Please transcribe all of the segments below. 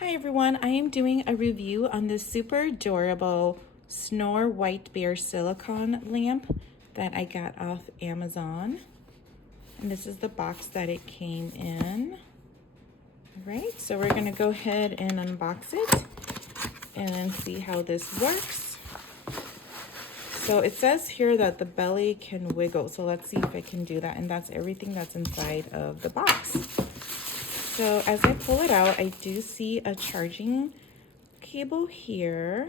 Hi everyone, I am doing a review on this super adorable Snore White Bear silicone lamp that I got off Amazon. And this is the box that it came in. All right, so we're gonna go ahead and unbox it and see how this works. So it says here that the belly can wiggle, so let's see if I can do that. And that's everything that's inside of the box. So as I pull it out, I do see a charging cable here,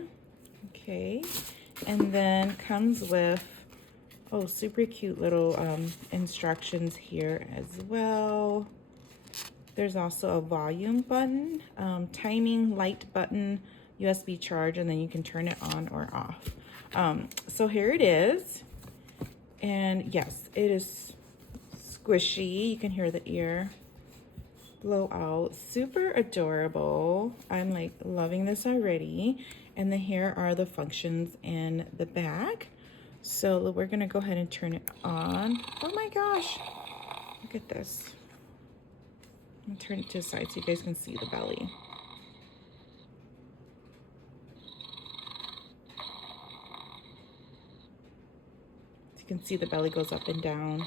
okay, and then comes with, oh, super cute little instructions here as well. There's also a volume button, timing, light button, USB charge, and then you can turn it on or off. So here it is, and yes, it is squishy. You can hear the ear blow out. Super adorable. I'm like loving this already. And then here are the functions in the back. So we're gonna go ahead and turn it on. Oh my gosh, look at this. I'm gonna turn it to the side so you guys can see the belly. So you can see the belly goes up and down.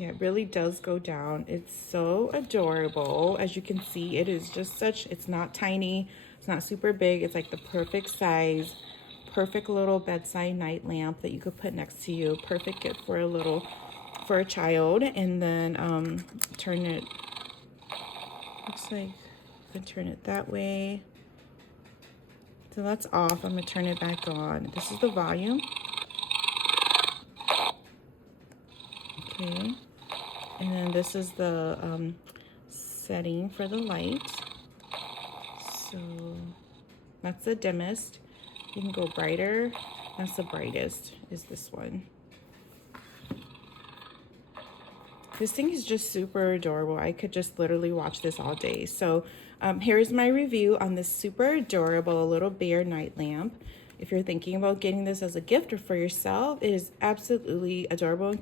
Yeah, it really does go down. It's so adorable. As you can see, it is just such, it's not tiny, it's not super big. It's like the perfect size, perfect little bedside night lamp that you could put next to you. Perfect gift for a child. And then turn it, looks like I can turn it that way. So that's off. I'm gonna turn it back on. This is the volume. Okay. And then this is the setting for the light. So that's the dimmest. You can go brighter. That's the brightest, is this one. This thing is just super adorable. I could just literally watch this all day. So here's my review on this super adorable little bear night lamp. If you're thinking about getting this as a gift or for yourself, it is absolutely adorable and